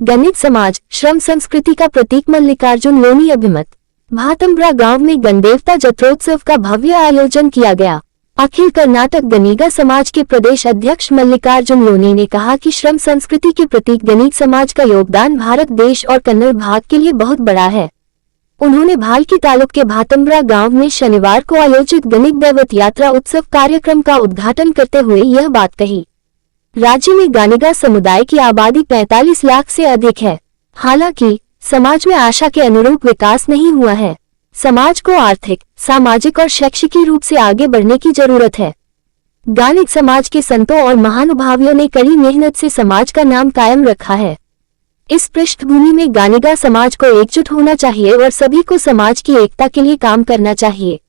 गणित समाज श्रम संस्कृति का प्रतीक मल्लिकार्जुन लोनी अभिमत। भातंब्रा गांव में गणदेवता जत्रोत्सव का भव्य आयोजन किया गया। अखिल कर्नाटक गणिगा समाज के प्रदेश अध्यक्ष मल्लिकार्जुन लोनी ने कहा कि श्रम संस्कृति के प्रतीक गणित समाज का योगदान भारत देश और कन्नड़ भाग के लिए बहुत बड़ा है। उन्होंने भालकी तालुक के भातंब्रा गांव में शनिवार को आयोजित गणित दैवत यात्रा उत्सव कार्यक्रम का उद्घाटन करते हुए यह बात कही। राज्य में गणिगा समुदाय की आबादी 45 लाख से अधिक है। हालांकि समाज में आशा के अनुरूप विकास नहीं हुआ है। समाज को आर्थिक, सामाजिक और शैक्षिक रूप से आगे बढ़ने की जरूरत है। गणित समाज के संतों और महानुभावियों ने कड़ी मेहनत से समाज का नाम कायम रखा है। इस पृष्ठभूमि में गणिगा समाज को एकजुट होना चाहिए और सभी को समाज की एकता के लिए काम करना चाहिए।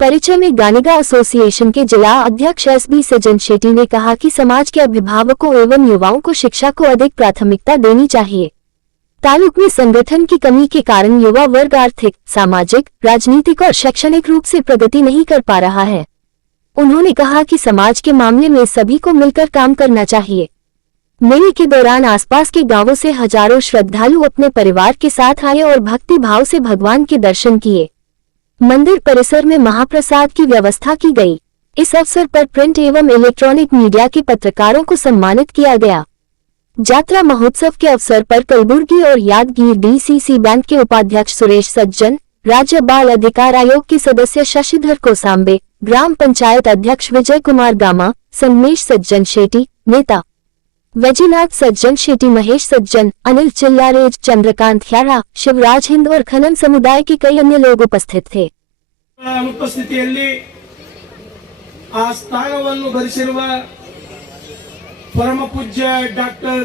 परिचय में गणिगा एसोसिएशन के जिला अध्यक्ष एसबी सज्जन शेट्टी ने कहा कि समाज के अभिभावकों एवं युवाओं को शिक्षा को अधिक प्राथमिकता देनी चाहिए। तालुक में संगठन की कमी के कारण युवा वर्ग आर्थिक, सामाजिक, राजनीतिक और शैक्षणिक रूप से प्रगति नहीं कर पा रहा है। उन्होंने कहा कि समाज के मामले में सभी को मिलकर काम करना चाहिए। मेले के दौरान आसपास के गांवों से हजारों श्रद्धालु अपने परिवार के साथ आए और भक्ति भाव से भगवान के दर्शन किए। मंदिर परिसर में महाप्रसाद की व्यवस्था की गई। इस अवसर पर प्रिंट एवं इलेक्ट्रॉनिक मीडिया के पत्रकारों को सम्मानित किया गया। जात्रा महोत्सव के अवसर पर कलबुर्गी और यादगीर डीसीसी बैंक के उपाध्यक्ष सुरेश सज्जन, राज्य बाल अधिकार आयोग के सदस्य शशिधर कोसांबे, ग्राम पंचायत अध्यक्ष विजय कुमार गामा, संगमेश सज्जन शेट्टी, नेता वैजनाथ सज्जन शेट्टी, महेश सज्जन, अनिल चिल्लारेज, चंद्रकांत ख्यारा, शिवराज हिंद और खनन समुदाय के कई अन्य लोग उपस्थित थे। उपस्थितिಯಲ್ಲಿ ಆ ಸ್ಥಾನವನ್ನು ಭರಿಸಿರುವ ಪರಮ ಪೂಜ್ಯ ಡಾಕ್ಟರ್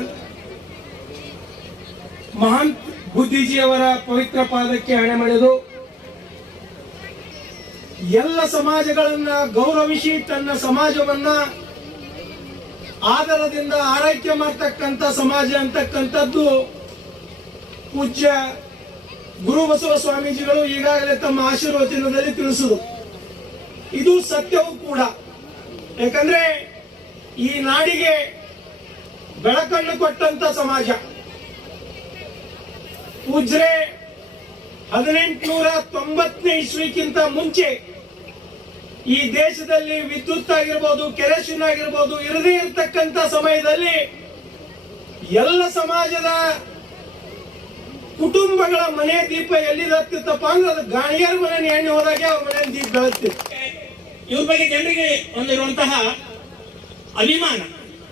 ಮಹಾಂತ್ ಬುದ್ಧಿಜಿಯವರ ಪವಿತ್ರ ಪಾದಕ್ಕೆ ಹಣೆ ಮಾಡಿದು ಎಲ್ಲ ಸಮಾಜಗಳನ್ನ ಗೌರವಿಸಿ ತನ್ನ ಸಮಾಜವನ್ನ ಆದರದಿಂದ ಆರೈಕೆ ಮಾಡತಕ್ಕಂತ ಸಮಾಜ ಅಂತಕ್ಕಂಥದ್ದು ಪೂಜ್ಯ ಗುರುಬಸವ ಸ್ವಾಮೀಜಿಗಳು ಈಗಾಗಲೇ ತಮ್ಮ ಆಶೀರ್ವಚನದಲ್ಲಿ ತಿಳಿಸಿದರು। ಇದು ಸತ್ಯವೂ ಕೂಡ। ಯಾಕಂದ್ರೆ ಈ ನಾಡಿಗೆ ಬೆಳಕನ್ನು ಕೊಟ್ಟಂತ ಸಮಾಜ ಪೂಜ್ಯರೇ 1890ನೇ ಇಸ್ವಿಗಿಂತ ಮುಂಚೆ ಈ ದೇಶದಲ್ಲಿ ವಿದ್ಯುತ್ ಆಗಿರಬಹುದು, ಕೆರೋಸಿನ್ ಆಗಿರಬಹುದು ಇರದೇ ಇರತಕ್ಕಂತ ಸಮಯದಲ್ಲಿ ಎಲ್ಲ ಸಮಾಜದ ಕುಟುಂಬಗಳ ಮನೆ ದೀಪ ಎಲ್ಲಿದೆ ಹತ್ತಿತ್ತಪ್ಪ ಅಂದ್ರೆ ಅದು ಗಾಣಿಯರ ಮನೆ ಎಣ್ಣೆ ಹೋದಾಗೆ ಅವ್ರ ಮನೆ ದೀಪ ಬೆಳಗ್ತಿತ್ತು। ಇವ್ರ ಬಗ್ಗೆ ಜನರಿಗೆ ಹೊಂದಿರುವಂತಹ ಅಭಿಮಾನ,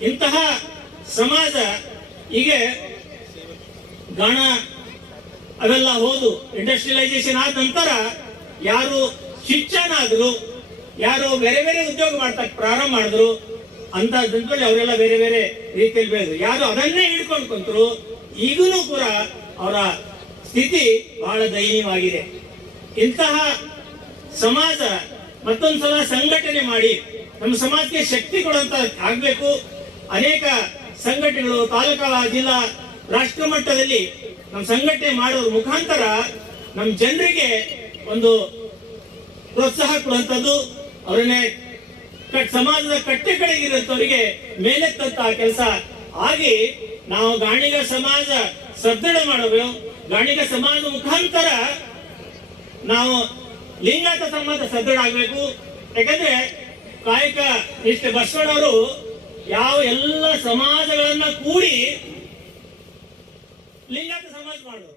ಇಂತಹ ಸಮಾಜ ಈಗ ಗಾಣ ಅವೆಲ್ಲ ಹೋದು ಇಂಡಸ್ಟ್ರಿಯಲೈಸೇಷನ್ ಆದ ನಂತರ ಯಾರು ಶಿಕ್ಷಣ ಆದ್ರು, ಯಾರು ಬೇರೆ ಬೇರೆ ಉದ್ಯೋಗ ಮಾಡ್ತಕ್ಕ ಪ್ರಾರಂಭ ಮಾಡಿದ್ರು ಅಂತ ಜನರಲ್ಲಿ ಅವರೆಲ್ಲ ಬೇರೆ ಬೇರೆ ರೀತಿಯಲ್ಲಿ ಬೆಳೆದ್ರು। ಯಾರು ಅದನ್ನೇ ಹಿಡ್ಕೊಂಡು ಕುಂತರು ಈಗಲೂ ಕೂಡ ಅವರ ಸ್ಥಿತಿ ಬಹಳ ದಯನೀಯವಾಗಿದೆ। ಇಂತಹ ಸಮಾಜ ಮತ್ತೊಂದ್ಸಲ ಸಂಘಟನೆ ಮಾಡಿ ನಮ್ಮ ಸಮಾಜಕ್ಕೆ ಶಕ್ತಿ ಕೊಡುವಂತ ಆಗ್ಬೇಕು। ಅನೇಕ ಸಂಘಟನೆಗಳು ತಾಲೂಕಾ, ಜಿಲ್ಲಾ, ರಾಷ್ಟ್ರ ಮಟ್ಟದಲ್ಲಿ ನಮ್ಮ ಸಂಘಟನೆ ಮಾಡೋದ್ರ ಮುಖಾಂತರ ನಮ್ಮ ಜನರಿಗೆ ಒಂದು ಪ್ರೋತ್ಸಾಹ ಕೊಡುವಂಥದ್ದು, ಅವರನ್ನೇ ಸಮಾಜದ ಕಟ್ಟೆ ಕಡೆಗಿರುವಂತವರಿಗೆ ಮೇಲೆತ್ತಂತಹ ಕೆಲಸ ಆಗಿ ನಾವು ಗಾಣಿಗ ಸಮಾಜ ಸದೃಢ ಮಾಡಬೇಕು। ಗಾಣಿಗ ಸಮಾಜ ಮುಖಾಂತರ ನಾವು ಲಿಂಗಾಯತ ಸಮಾಜ ಸದೃಢ ಆಗಬೇಕು। ಯಾಕಂದ್ರೆ ಕಾಯಕ ನಿಷ್ಠ ಬಸವಣ್ಣವರು ಯಾವ ಎಲ್ಲ ಸಮಾಜಗಳನ್ನ ಕೂಡಿ ಲಿಂಗಾಯತ ಸಮಾಜ ಮಾಡೋರು।